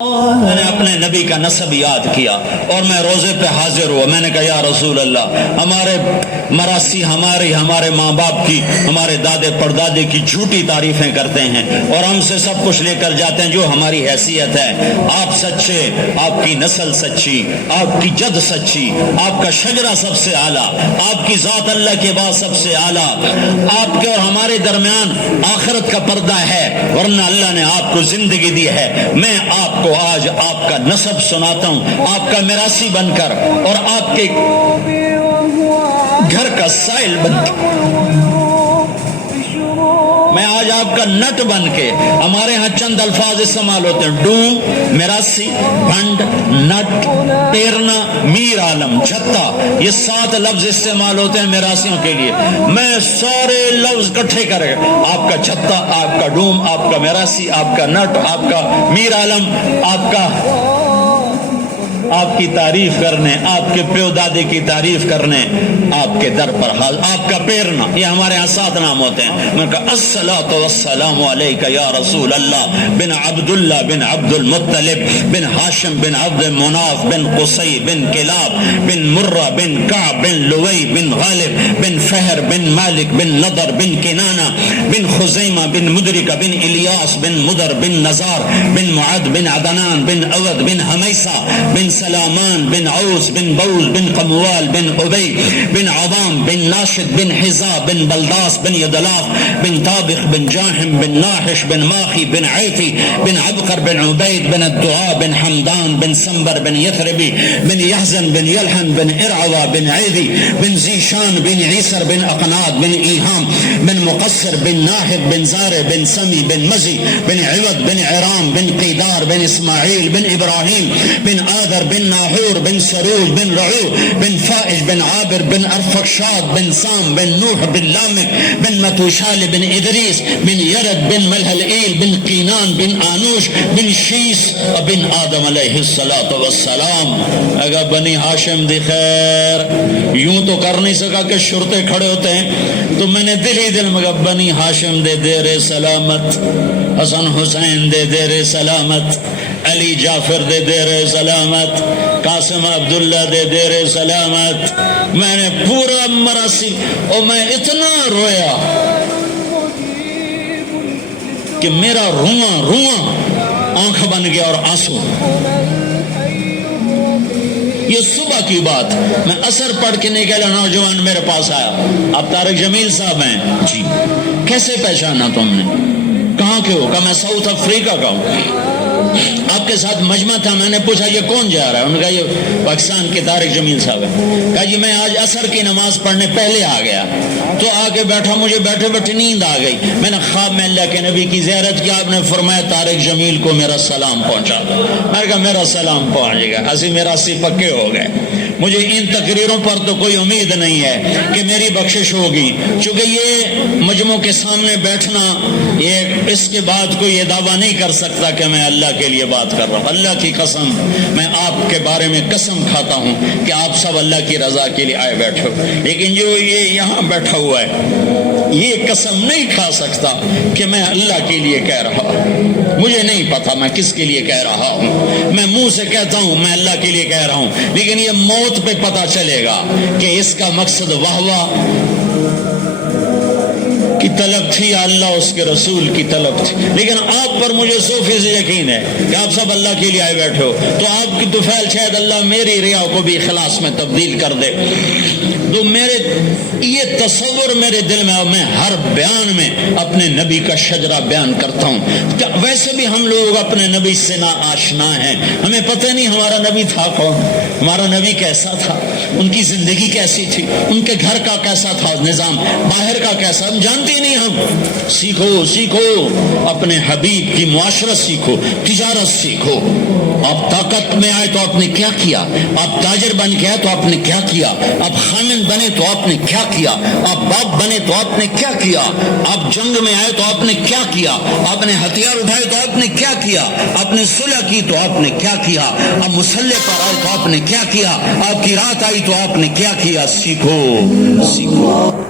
میں نے اپنے نبی کا نسب یاد کیا اور میں روزے پہ حاضر ہوا۔ میں نے کہا یا رسول اللہ، ہمارے مراسی ہمارے ماں باپ کی، ہمارے دادے پردادے کی جھوٹی تعریفیں کرتے ہیں اور ہم سے سب کچھ لے کر جاتے ہیں جو ہماری حیثیت ہے۔ آپ سچے، آپ کی نسل سچی، آپ کی جد سچی، آپ کا شجرہ سب سے اعلیٰ، آپ کی ذات اللہ کے بعد سب سے اعلیٰ، آپ کے اور ہمارے درمیان آخرت کا پردہ ہے، ورنہ اللہ نے آپ کو زندگی دی ہے۔ میں آپ کو آج آپ کا نسب سناتا ہوں، آپ کا میراثی بن کر اور آپ کے گھر کا سائل بن کر، میں آج آپ کا نٹ بن کے، ہمارے ہاں چند الفاظ استعمال ہوتے ہیں: ڈوم، میراثی، بھنڈ، نٹ، پیرنا، میر عالم، جھتا، یہ 7 لفظ استعمال ہوتے ہیں میراثیوں کے لیے۔ میں سارے لفظ اکٹھے کر کے آپ کا جھتا، آپ کا ڈوم، آپ کا میراثی، آپ کا نٹ، آپ کا میر عالم، آپ کی تعریف کرنے، آپ کے پیو دادے کی تعریف کرنے آپ کے در پر حاضر۔ آپ کا پیرنا، یہ ہمارے ہاں 7 نام ہوتے ہیں۔ میں نے کہا الصلاۃ والسلام علیک یا رسول اللہ بن عبداللہ بن عبد المطلب بن ہاشم بن عبد مناف بن قصی بن کلاب بن مرہ بن کعب بن لوی بن غالب بن فہر بن مالک بن نضر بن کنانہ بن خزیمہ بن مدرکہ بن الیاس بن مدر بن نزار بن معد بن عدنان بن اود بن حمیسہ بن سلامان بن عوس بن بول بن قموال بن عبی بن عظام بن ناشد بن حزا بن بلداس بن یدلاف بن طابق بن جاحم بن ناحش بن ماخی بن عیفی بن عبقر بن عبید بن الدعاء بن حمدان بن سنبر بن یثربی بن یحزن بن یلحن بن ارعوى بن عیدی بن زیشان بن عیسر بن اقناد بن ایہام بن مقصر بن ناحد بن زار بن سمی بن مزی بن عوض بن عرام بن قیدار بن اسماعیل بن ابراہیم بن آذر بن ناحور بن سروج بن رعو بن فائج بن عابر بن ارفقشاد بن سام بن نوح بن لامک بن متوشال بن ادریس بن یرد بن ملحلئیل بن قینان بن آنوش بن شیس بن آدم علیہ السلام۔ اگر بنی ہاشم دی خیر، یوں تو کر نہیں سکا کہ شرطے کھڑے ہوتے ہیں، تو میں نے دل ہی دل میں کہا بنی ہاشم دے دیر سلامت، حسن حسین دے دیر سلامت، علی جعفر دے دیر سلامت، قاسم عبداللہ دے دیر سلامت۔ میں نے پورا مراسی، اور میں اتنا رویا کہ میرا رواں آنکھ بن گیا اور آنسو۔ یہ صبح کی بات، میں اثر پڑھ کے نکلا، نوجوان میرے پاس آیا، آپ طارق جمیل صاحب ہیں؟ جی۔ کیسے پہچانا تم نے؟ کہاں کے ہو؟ کہا میں ساؤتھ افریقہ کا ہوں۔ آپ کے ساتھ مجمع تھا، میں نے پوچھا یہ کون جا رہا ہے؟ انہوں نے کہا یہ پاکستان کے طارق جمیل صاحب ہے۔ کہا جی میں آج عصر کی نماز پڑھنے پہلے آ گیا، تو آ کے بیٹھا، مجھے بیٹھے بیٹھے نیند آ گئی۔ میں نے خواب میں اللہ کے نبی کی زیارت کیا، آپ نے فرمایا طارق جمیل کو میرا سلام پہنچا دو۔ میں نے کہا میرا سلام پہنچے گا، اسی میراثی پکے ہو گئے۔ مجھے ان تقریروں پر تو کوئی امید نہیں ہے کہ میری بخشش ہوگی، چونکہ یہ مجموع کے سامنے بیٹھنا، یہ اس کے بعد کوئی یہ دعویٰ نہیں کر سکتا کہ میں اللہ کے لیے بات کر رہا ہوں۔ اللہ کی قسم، میں آپ کے بارے میں قسم کھاتا ہوں کہ آپ سب اللہ کی رضا کے لیے آئے بیٹھے ہو، لیکن جو یہ یہاں بیٹھا ہوا ہے یہ قسم نہیں کھا سکتا کہ میں اللہ کے لیے کہہ رہا ہوں۔ مجھے نہیں پتا میں کس کے لیے کہہ رہا ہوں، میں منہ سے کہتا ہوں میں اللہ کے لیے کہہ رہا ہوں، لیکن یہ موت پہ پتا چلے گا کہ اس کا مقصد واہ کی طلب تھی یا اللہ اس کے رسول کی طلب تھی۔ لیکن آپ پر مجھے 100% یقین ہے کہ آپ سب اللہ کے لیے آئے بیٹھے ہو، تو آپ کی طفیل شاید اللہ میری ریا کو بھی اخلاص میں تبدیل کر دے۔ تو میرے یہ تصور میرے دل میں، اور میں ہر بیان میں اپنے نبی کا شجرہ بیان کرتا ہوں۔ ویسے بھی ہم لوگ اپنے نبی سے نا آشنا ہیں، ہمیں پتہ نہیں ہمارا نبی تھا کون، ہمارا نبی کیسا تھا، ان کی زندگی کیسی تھی، ان کے گھر کا کیسا تھا نظام، باہر کا کیسا، ہم جانتے نہیں۔ ہم سیکھو اپنے حبیب کی معاشرت سیکھو، تجارت سیکھو۔ آپ طاقت میں آئے تو آپ نے کیا کیا، آپ تاجر بن کے آئے تو آپ نے کیا کیا، آپ خامن بنے تو آپ نے کیا کیا، آپ باپ بنے تو آپ نے کیا کیا، آپ جنگ میں آئے تو آپ نے کیا کیا، آپ نے ہتھیار اٹھائے تو آپ نے کیا کیا، آپ نے صلح کی تو آپ نے کیا کیا، آپ مسلح پر آئے تو آپ نے کیا کیا، آپ کی رات آئی تو آپ نے کیا کیا۔ سیکھو۔